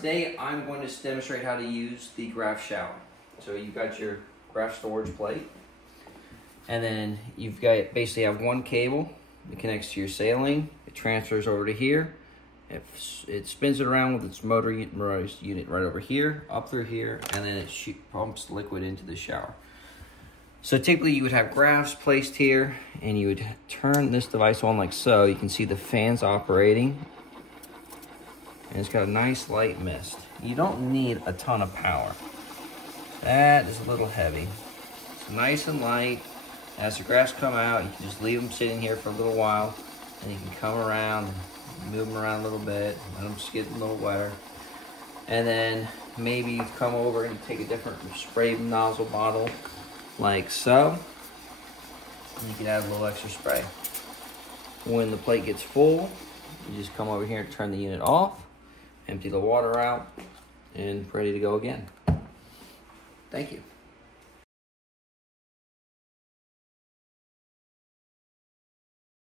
today I'm going to demonstrate how to use the graft shower. So you've got your graft storage plate, and then you've got basically have one cable that connects to your saline. It transfers over to here. It spins it around with its motor unit right over here, up through here, and then it pumps liquid into the shower. So typically you would have grafts placed here, and you would turn this device on like so. You can see the fans operating, and it's got a nice light mist. You don't need a ton of power. That is a little heavy. It's nice and light. As the grafts come out, you can just leave them sitting here for a little while, and you can come around, move them around a little bit, let them just get a little wetter. And then maybe you come over and take a different spray nozzle bottle, like so. And you can add a little extra spray. When the plate gets full, you just come over here and turn the unit off, empty the water out, and ready to go again. Thank you.